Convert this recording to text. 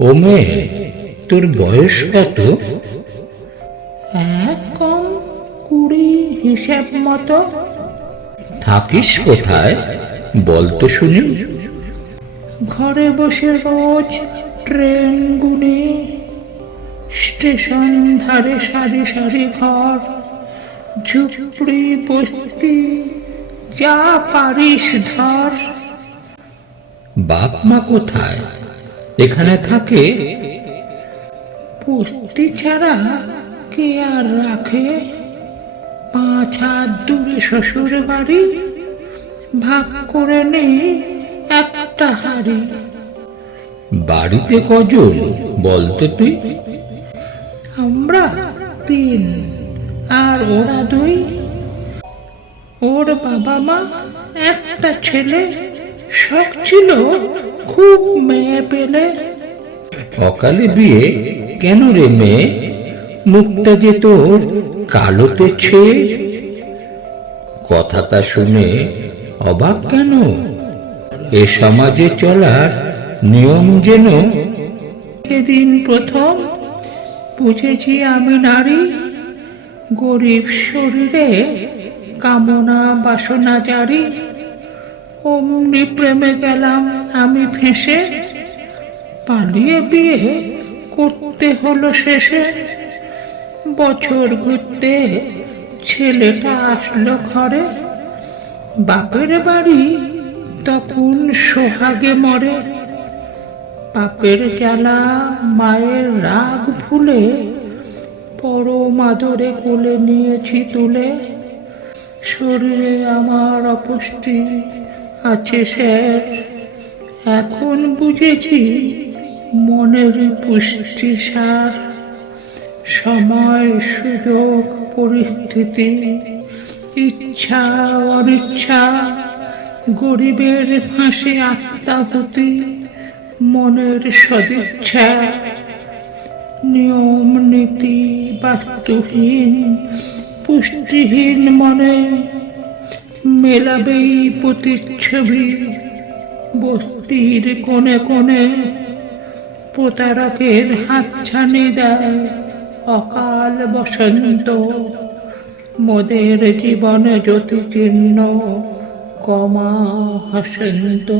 ও মেয়ে তোর বয়স কত? কম কুড়ি হিসেব মতো। থাকিস কোথায়? বলতো শুনি। ঘরে বসে রোজ ট্রেন গুনে স্টেশন ধারে সারি সারি ঘর ঝুপড়ি বস্তি যা পারিস ধর। বাপ মা কোথায়? এখানে থাকে বস্তি ছাড়া কে আর রাখে? পাঁচ হাত দূরে শ্বশুর বাড়ি ভাগ করে নেই একটা হাড়ি। বাড়িতে কজন? বলতো তুই। আমরা তিন আর ওরা দুই। ওর বাবা মা একটা ছেলে শখ ছিল খুব মেয়ে পেলে। অকালে বিয়ে কেন রে মেয়ে? মুখটা যে তোর কালোতে ছেয়ে। কথাটা শুনে অবাক কেন? এ সমাজে চলার নিয়ম যেন সেদিন প্রথম বুঝেছি আমি নারী। গরিব শরীরে কামনা বাসনা জারি। অমনি প্রেমে গেলাম, আমি ফেঁসে পালিয়ে বিয়ে করতে হলো শেষে। বছর ঘুরতে ছেলেটা আসলো ঘরে, বাপের বাড়ি তখন সোহাগে মরে। বাপের জ্বালা মায়ের রাগ ভুলে পরম আদরে কোলে নিয়েছি তুলে। শরীরে আমার অপুষ্টি আছে স্যার। এখন বুঝেছি মনের পুষ্টি সার, সময়, সুযোগ, পরিস্থিতি, ইচ্ছা, অনিচ্ছা, গরিবের ফাঁসে আত্মাভূতি মনের সদিচ্ছা, নিয়ম, নীতি, বাস্তুহীন, পুষ্টিহীন মনে মেলাবেই প্রতিচ্ছবি, বস্তির কোণে কোণে প্রতারকের হাত হাতছানি দেয় অকাল বসন্ত। মোদের জীবন জ্যোতি চিহ্ন কমা হসন্ত।